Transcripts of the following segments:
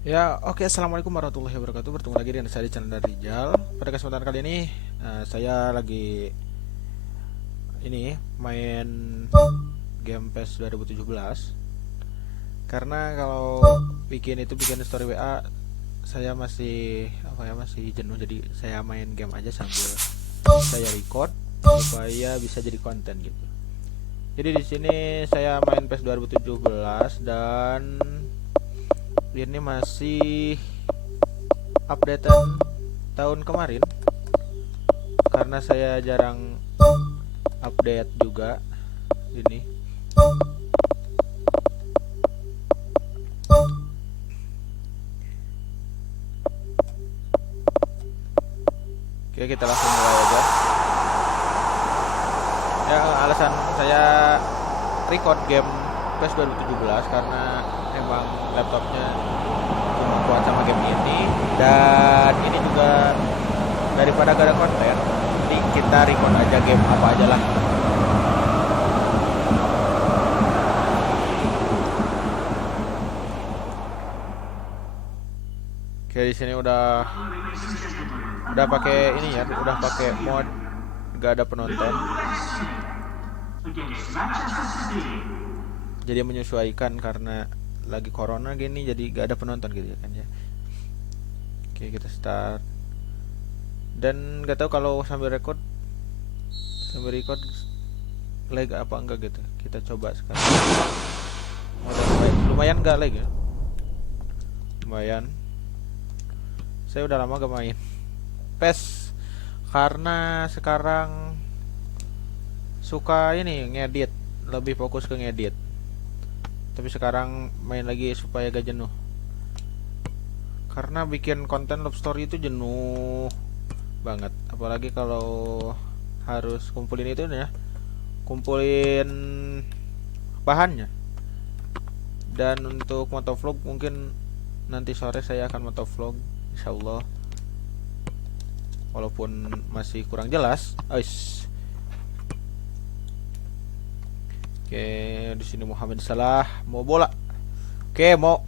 Ya, oke. Assalamualaikum warahmatullahi wabarakatuh. Bertemu lagi dengan saya di channel Rijal. Pada kesempatan kali ini, saya lagi ini main game PES 2017. Karena kalau bikin story WA, saya masih masih jenuh. Jadi saya main game aja sambil saya record supaya bisa jadi konten gitu. Jadi di sini saya main PES 2017 dan ini masih updatean tahun kemarin karena saya jarang update juga ini. Oke, kita langsung mulai aja. Ya, alasan saya record game PES 2017 karena emang laptopnya cuma kuat sama game ini, dan ini juga daripada gak ada konten, jadi kita record aja game apa aja lah. Oke, di sini udah pakai ini ya, udah pakai mod gak ada penonton. Jadi menyesuaikan karena lagi corona gini, jadi gak ada penonton gitu ya kan ya. Oke, kita start. Dan gak tahu kalau sambil record lag apa enggak gitu. Kita coba sekarang. Udah lumayan gak lag ya? Lumayan. Saya udah lama gak main PES karena sekarang suka ini ngedit, lebih fokus ke ngedit. Tapi sekarang main lagi supaya gak jenuh. Karena bikin konten love story itu jenuh banget, apalagi kalau harus kumpulin itu ya, kumpulin bahannya. Dan untuk motovlog mungkin nanti sore saya akan motovlog insyaallah, walaupun masih kurang jelas. Ais. Oke, di sini Muhammad Salah mau bola. Oke, mau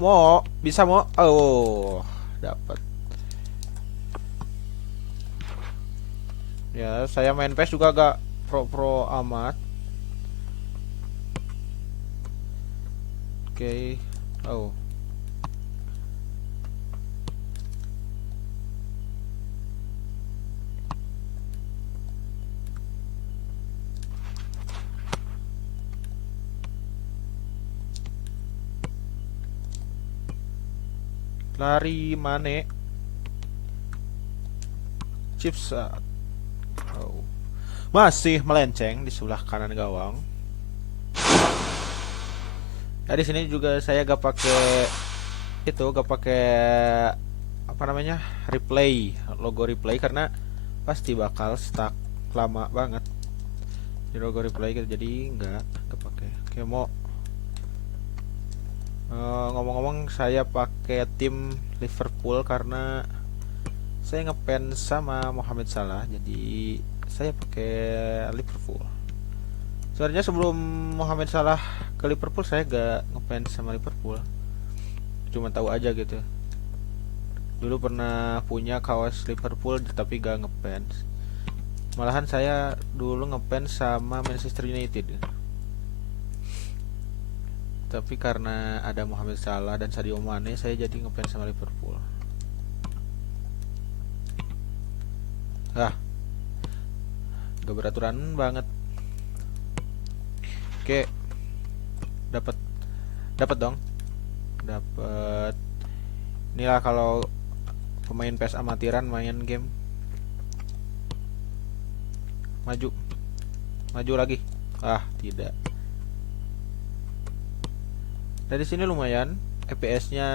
bisa mau. Oh, dapat. Ya, saya main PES juga agak pro amat. Oke. Oh. Lari Mane. Chips. Oh. Masih melenceng di sebelah kanan gawang. Nah, di sini juga saya gak pakai apa namanya? Replay, logo replay karena pasti bakal stuck lama banget di logo replay gitu, jadi nggak pakai. Oke, mau ngomong-ngomong, saya pakai tim Liverpool karena saya ngefans sama Mohamed Salah, jadi saya pakai Liverpool. Sebenarnya sebelum Mohamed Salah ke Liverpool saya gak ngefans sama Liverpool, cuma tahu aja gitu. Dulu pernah punya kaos Liverpool tapi gak ngefans. Malahan saya dulu ngefans sama Manchester United. Tapi karena ada Mohamed Salah dan Sadio Mane, saya jadi ngefans sama Liverpool. Ah, gak beraturan banget. Oke, dapat dapat dong. Dapat. Inilah kalau pemain PES amatiran main game. Maju. Maju lagi. Ah, tidak. Dari sini lumayan, FPS-nya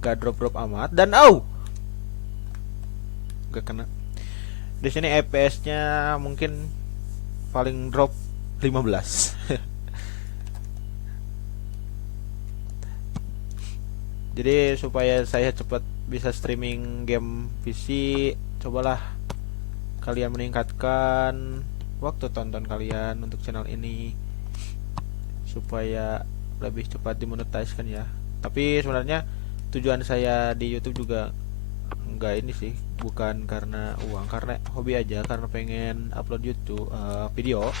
gak drop-drop amat dan gak kena. Di sini FPS-nya mungkin paling drop 15. Jadi supaya saya cepat bisa streaming game PC, cobalah kalian meningkatkan waktu tonton kalian untuk channel ini supaya lebih cepat dimonetize kan ya. Tapi sebenarnya tujuan saya di YouTube juga nggak ini sih, bukan karena uang, karena hobi aja, karena pengen upload YouTube video.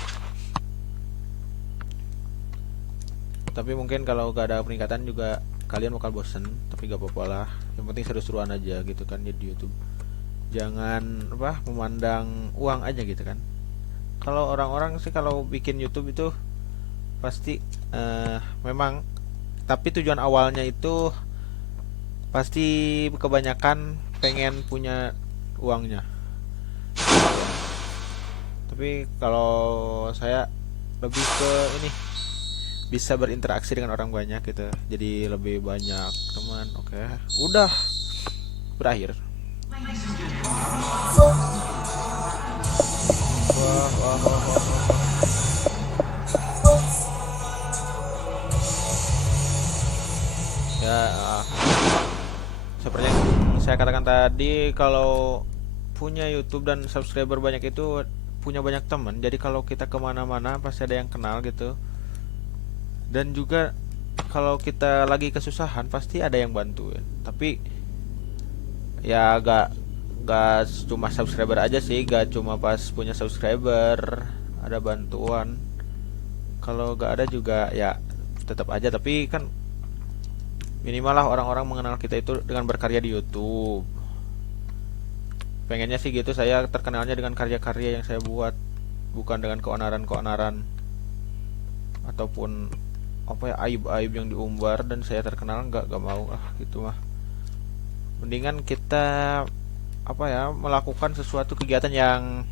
Tapi mungkin kalau gak ada peningkatan juga kalian bakal bosen, tapi gak apa-apa lah, yang penting seru-seruan aja gitu kan ya di YouTube. Jangan memandang uang aja gitu kan. Kalau orang-orang sih kalau bikin YouTube itu pasti memang, tapi tujuan awalnya itu pasti kebanyakan pengen punya uangnya. Tapi kalau saya lebih ke ini, bisa berinteraksi dengan orang banyak gitu, jadi lebih banyak teman. Oke, udah berakhir. Wah, wah, wah, wah, ya. Seperti yang saya katakan tadi, kalau punya YouTube dan subscriber banyak itu punya banyak teman. Jadi kalau kita kemana-mana pasti ada yang kenal gitu. Dan juga kalau kita lagi kesusahan pasti ada yang bantuin. Tapi ya gak cuma subscriber aja sih, gak cuma pas punya subscriber ada bantuan. Kalau gak ada juga ya tetap aja, tapi kan minimal lah orang-orang mengenal kita itu dengan berkarya di YouTube. Pengennya sih gitu, saya terkenalnya dengan karya-karya yang saya buat, bukan dengan keonaran-keonaran ataupun aib-aib yang diumbar dan saya terkenal. Nggak mau gitu mah. Mendingan kita melakukan sesuatu kegiatan yang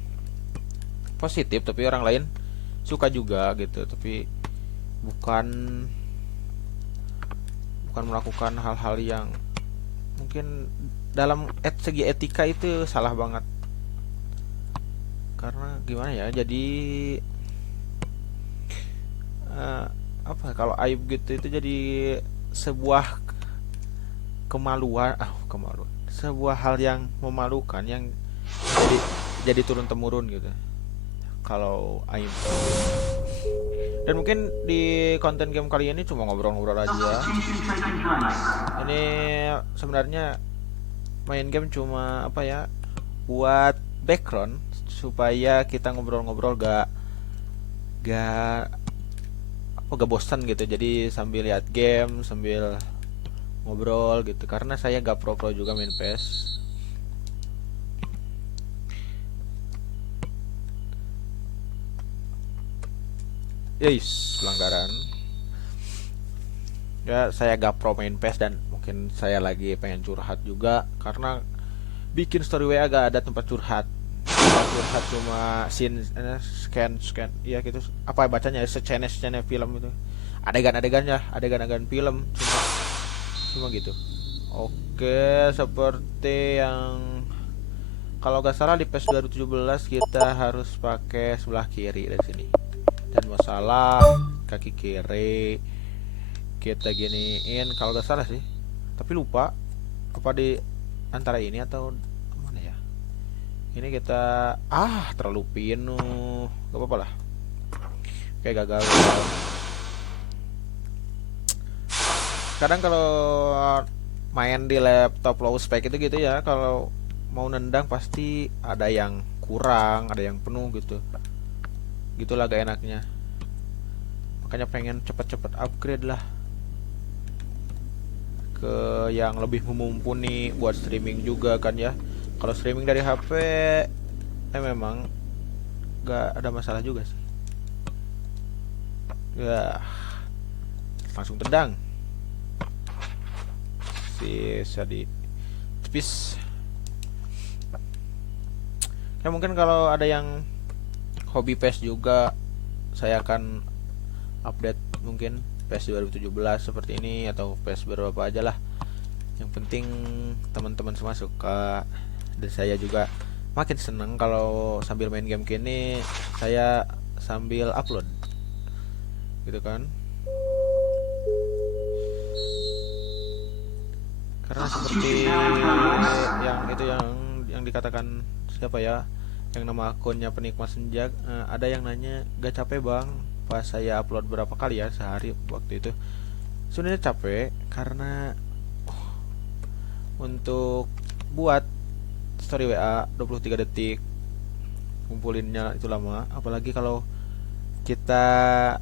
positif tapi orang lain suka juga gitu, tapi bukan melakukan hal-hal yang mungkin dalam segi etika itu salah banget. Karena gimana ya, jadi kalau aib gitu itu jadi sebuah kemaluan, sebuah hal yang memalukan yang jadi turun temurun gitu kalau aib. Dan mungkin di konten game kali ini cuma ngobrol-ngobrol aja. Ini sebenarnya main game cuma buat background supaya kita ngobrol-ngobrol gak bosan gitu. Jadi sambil lihat game sambil ngobrol gitu, karena saya gak pro juga main PS. Yes, pelanggaran. Ya, saya gak pro main PES dan mungkin saya lagi pengen curhat juga karena bikin story WA gak ada tempat curhat. Curhat cuma scan ya gitu, bacanya scene film itu, adegan film cuma gitu. Oke, seperti yang kalau gak salah di PES 2017 kita harus pakai sebelah kiri dari sini, dan masalah kaki kiri kita giniin kalau gak salah sih, tapi lupa apa di antara ini atau mana ya. Ini kita terlalu pinu, gak apa-apa lah, kayak gagal. Kadang kalau main di laptop low spec itu gitu ya, kalau mau nendang pasti ada yang kurang, ada yang penuh gitu. Gitulah gak enaknya. Makanya pengen cepet-cepet upgrade lah ke yang lebih mumpuni buat streaming juga kan ya. Kalau streaming dari HP memang gak ada masalah juga sih. Ya, langsung tendang. Bisa di tipis. Ya mungkin kalau ada yang hobi PES juga, saya akan update mungkin PES 2017 seperti ini atau PES berapa aja lah. Yang penting teman-teman semua suka dan saya juga makin seneng kalau sambil main game kini saya sambil upload gitu kan. Karena seperti yang dikatakan siapa ya, yang nama akunnya penikmat senja, ada yang nanya gak capek bang pas saya upload berapa kali ya sehari waktu itu. Sebenarnya capek karena untuk buat story WA 23 detik, kumpulinnya itu lama. Apalagi kalau kita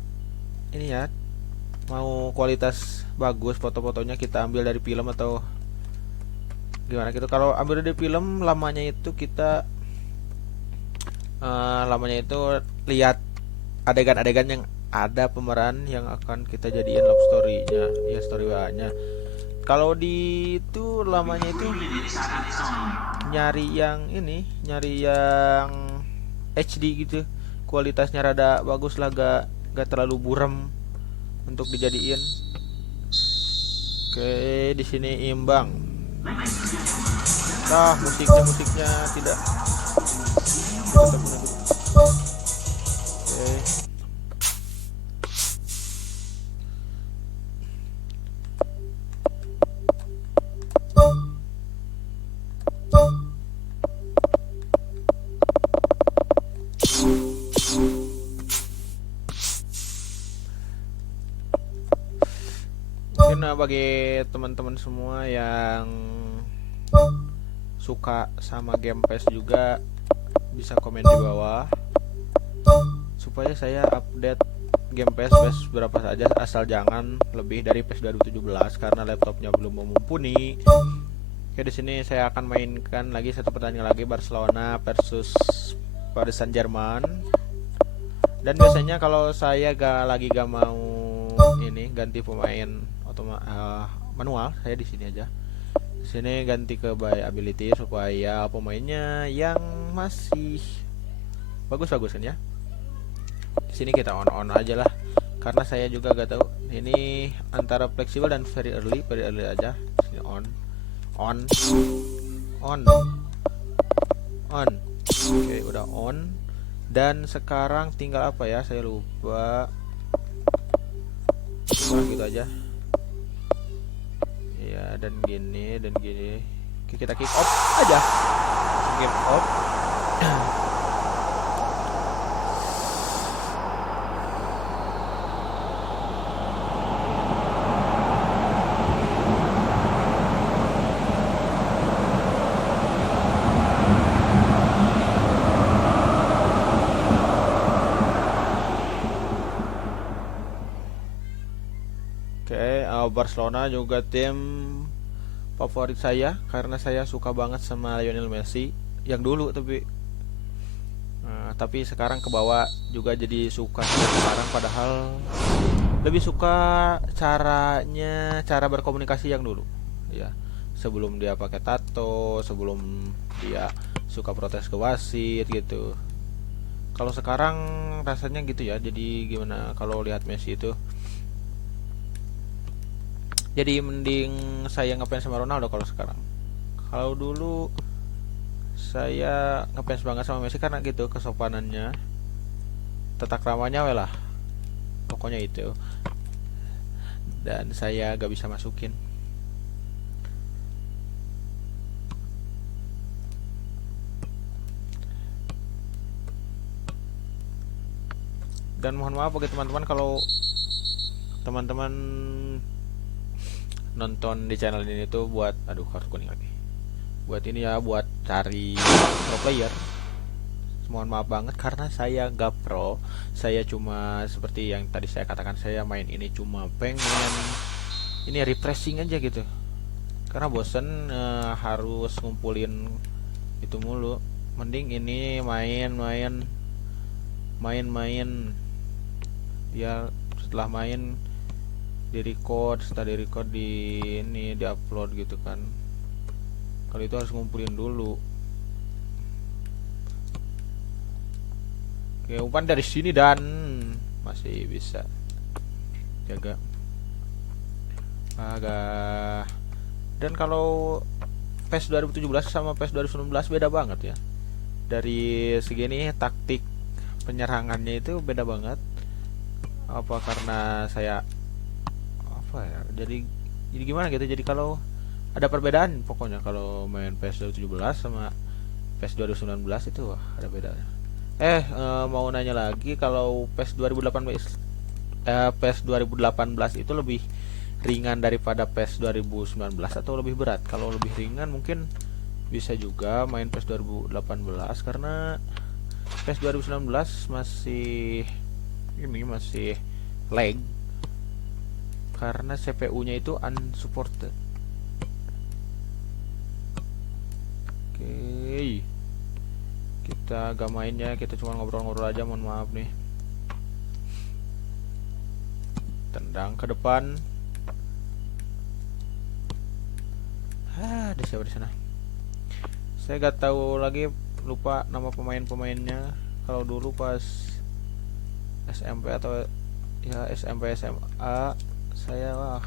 ini ya mau kualitas bagus foto-fotonya, kita ambil dari film atau gimana gitu. Kalau ambil dari film lamanya itu kita lamanya itu lihat adegan-adegan yang ada pemeran yang akan kita jadiin love story-nya, ya story WA-nya. Kalau di itu lamanya itu nyari yang ini, nyari yang HD gitu. Kualitasnya rada bagus lah, gak terlalu buram untuk dijadiin. Oke, di sini imbang. Nah, musiknya tidak tetap menunduk. Oke. Mungkin bagi teman-teman semua yang suka sama game PES juga bisa komen di bawah supaya saya update game PES berapa saja, asal jangan lebih dari PES 2017 karena laptopnya belum mumpuni. Oke, di sini saya akan mainkan lagi satu pertandingan lagi, Barcelona versus Paris Saint-Germain. Dan biasanya kalau saya gak mau ini ganti pemain manual, saya di sini aja. Di sini ganti ke by ability supaya pemainnya yang masih bagus-bagus kan ya. Di sini kita on aja lah, karena saya juga gak tahu ini antara fleksibel dan very early aja. Di sini on. Oke, udah on. Dan sekarang tinggal apa ya? Saya lupa. Gitu aja. Ya, dan gini. Oke, kita kick off aja. Game off. Barcelona juga tim favorit saya karena saya suka banget sama Lionel Messi yang dulu, tapi sekarang ke bawah juga jadi suka sekarang, padahal lebih suka cara berkomunikasi yang dulu ya, sebelum dia pakai tato, sebelum dia suka protes ke wasit gitu. Kalau sekarang rasanya gitu ya, jadi gimana kalau lihat Messi itu, jadi mending saya ngefans sama Ronaldo kalau sekarang. Kalau dulu saya ngefans banget sama Messi karena gitu, kesopanannya, tata kramanya lah, pokoknya itu. Dan saya gak bisa masukin. Dan mohon maaf bagi teman-teman kalau teman-teman nonton di channel ini tuh buat kartu kuning lagi, buat ini ya, buat cari pro player. Mohon maaf banget karena saya gak pro, saya cuma seperti yang tadi saya katakan, saya main ini cuma pengen ini refreshing aja gitu, karena bosen harus ngumpulin itu mulu. Mending ini main ya, setelah main setelah di record di ini di upload gitu kan. Kalau itu harus ngumpulin dulu. Oke, umpan dari sini dan masih bisa jaga agak. Dan kalau PES 2017 sama PES 2019 beda banget ya, dari segini taktik penyerangannya itu beda banget. Apa karena saya jadi gimana gitu, jadi kalau ada perbedaan pokoknya kalau main PES 2017 sama PES 2019 itu ada bedanya. Mau nanya lagi, kalau PES 2018 itu lebih ringan daripada PES 2019 atau lebih berat. Kalau lebih ringan mungkin bisa juga main PES 2018, karena PES 2019 masih lag karena CPU-nya itu unsupported. Oke, kita gak main ya, kita cuma ngobrol-ngobrol aja, mohon maaf nih. Tendang ke depan. Ada siapa di sana? Saya gak tahu lagi, lupa nama pemain-pemainnya. Kalau dulu pas SMP atau ya SMP SMA, saya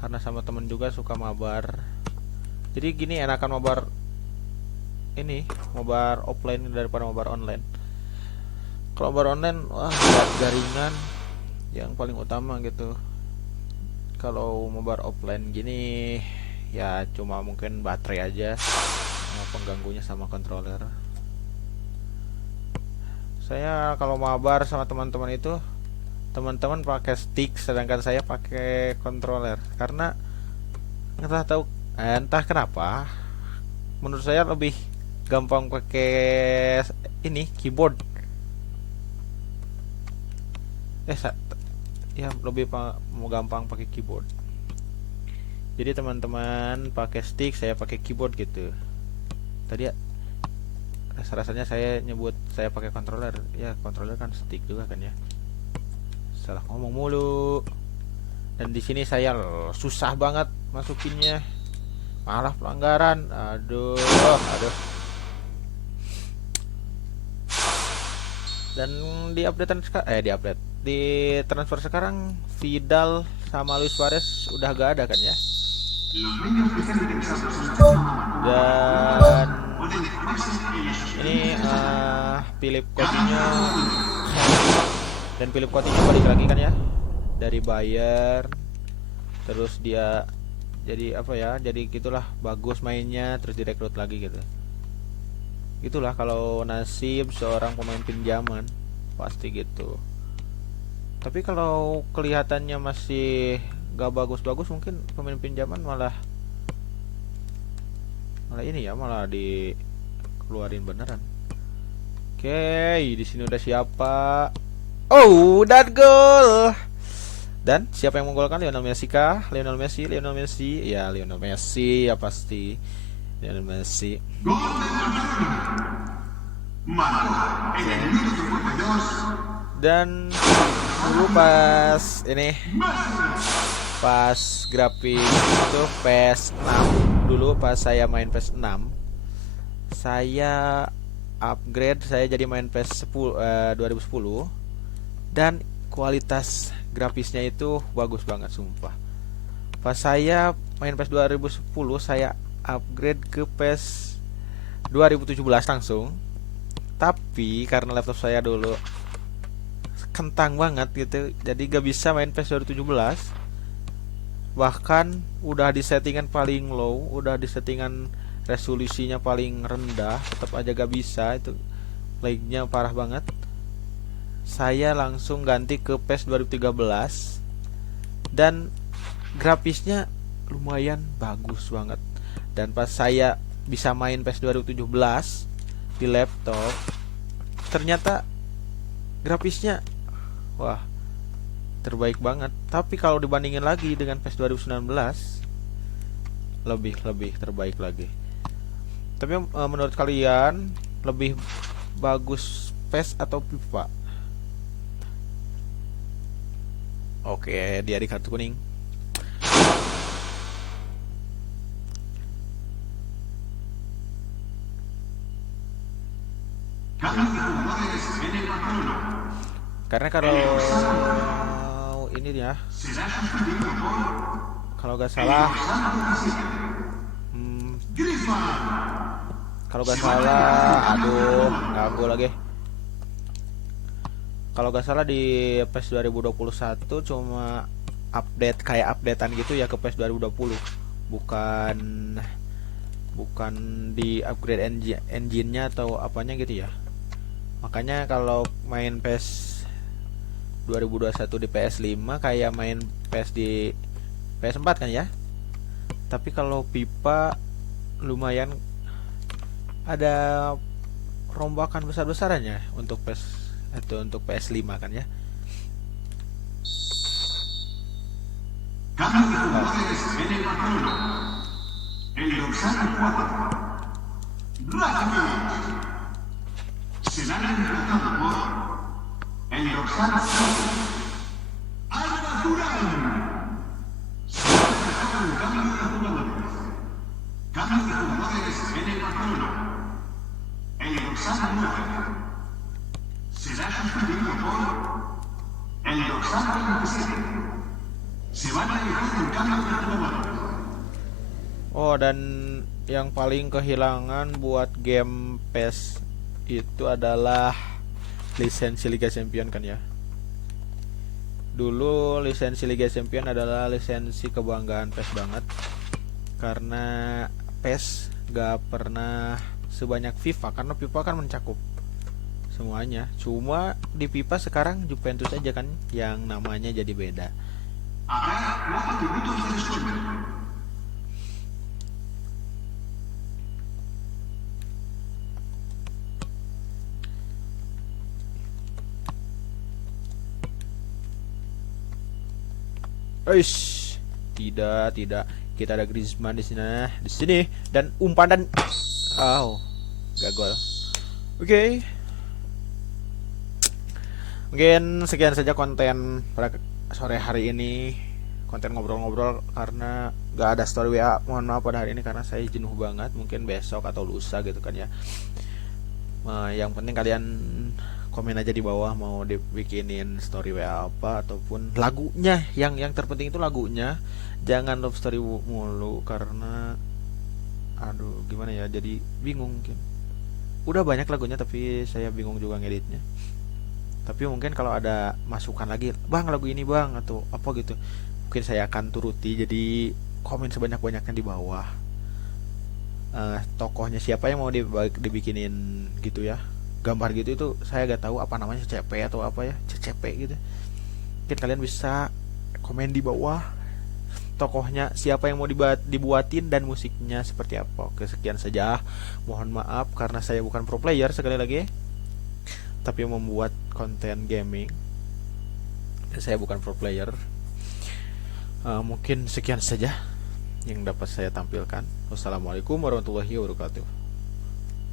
karena sama temen juga suka mabar. Jadi gini, enakan mabar offline daripada mabar online. Kalau mabar online, jaringan yang paling utama gitu. Kalau mabar offline gini ya cuma mungkin baterai aja, pengganggunya sama controller. Saya kalau mabar sama teman-teman itu, teman-teman pakai stick sedangkan saya pakai controller, karena entah kenapa menurut saya lebih gampang pakai keyboard. Lebih gampang pakai keyboard. Jadi teman-teman pakai stick, saya pakai keyboard gitu. Tadi ya rasanya saya nyebut saya pakai controller. Ya controller kan stick juga kan ya. Salah ngomong mulu. Dan di sini saya susah banget masukinnya. Malah pelanggaran. Aduh. Dan di transfer sekarang Vidal sama Luis Suarez udah gak ada kan ya. Dan ini Philippe Coutinho balik lagi kan ya dari Bayern. Terus dia jadi jadi gitulah, bagus mainnya, terus direkrut lagi gitu. Gitulah kalau nasib seorang pemain pinjaman, pasti gitu. Tapi kalau kelihatannya masih gak bagus-bagus, mungkin pemain pinjaman malah dikeluarin beneran. Oke, di sini udah siapa? Oh, dan gol. Dan siapa yang menggolkan? Lionel Messi kah? Lionel Messi. Ya, Lionel Messi ya pasti. Lionel Messi. Dan dulu pas grafik itu PES 6, dulu pas saya main PES 6, saya upgrade, saya jadi main PES 2010, dan kualitas grafisnya itu bagus banget sumpah. Pas saya main PES 2010, saya upgrade ke PES 2017 langsung. Tapi karena laptop saya dulu kentang banget gitu, jadi gak bisa main PES 2017. Bahkan udah di settingan paling low, udah di settingan resolusinya paling rendah, tetap aja gak bisa. Itu lagnya parah banget. Saya langsung ganti ke PES 2013, dan grafisnya lumayan bagus banget. Dan pas saya bisa main PES 2017 di laptop, ternyata grafisnya terbaik banget. Tapi kalau dibandingin lagi dengan PES 2019, lebih terbaik lagi. Tapi menurut kalian lebih bagus PES atau FIFA? Oke, dia di kartu kuning. Karena kalau ini ya, kalau gak salah ganggu lagi. Kalau gak salah di PES 2021 cuma kayak updatean gitu ya ke PES 2020, bukan di upgrade engine-nya atau apanya gitu ya. Makanya kalau main PES 2021 di PS5 kayak main PES di PS4 kan ya. Tapi kalau pipa lumayan ada rombakan besar-besarannya untuk untuk PS5 kan ya. Cambio de jugadores en el Barcelona. El dorsal 4. Rakitic. Será reemplazado por el dorsal 5. Alba Durán. Se ha realizado un cambio de jugadores. Cambio de jugadores en el Barcelona. El dorsal 9. Será sustituido por el dorsal 27. Se van a realizar un cambio de jugadores. Oh, dan yang paling kehilangan buat game PES itu adalah lisensi Liga Champion kan ya. Dulu lisensi Liga Champion adalah lisensi kebanggaan PES banget, karena PES gak pernah sebanyak FIFA, karena FIFA kan mencakup semuanya. Cuma di FIFA sekarang Juventus aja kan yang namanya jadi beda. Habrá 4 minutos de descuento. Eish, tidak. Kita ada Griezmann di sini dan umpan dan gak gol. Oke. Mungkin sekian saja konten pada sore hari ini, konten ngobrol-ngobrol, karena gak ada story WA. Mohon maaf pada hari ini karena saya jenuh banget. Mungkin besok atau lusa gitu kan ya. Yang penting kalian komen aja di bawah mau dibikinin story WA apa, ataupun lagunya. Yang terpenting itu lagunya. Jangan love story mulu, karena aduh gimana ya, jadi bingung. Mungkin udah banyak lagunya tapi saya bingung juga ngeditnya. Tapi mungkin kalau ada masukan lagi, bang lagu ini bang, atau apa gitu, mungkin saya akan turuti. Jadi komen sebanyak-banyaknya di bawah. Tokohnya siapa yang mau dibikinin gitu ya, gambar gitu, itu saya gak tahu apa namanya, CCP atau apa ya, CCP gitu. Mungkin kalian bisa komen di bawah tokohnya siapa yang mau dibuatin dan musiknya seperti apa. Oke, sekian saja. Mohon maaf karena saya bukan pro player sekali lagi, tapi membuat konten gaming. Saya bukan pro player. Mungkin sekian saja yang dapat saya tampilkan. Wassalamualaikum warahmatullahi wabarakatuh.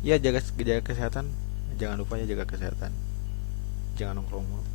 Ya, jaga kesehatan. Jangan lupa ya, jaga kesehatan. Jangan nongkrong mulu.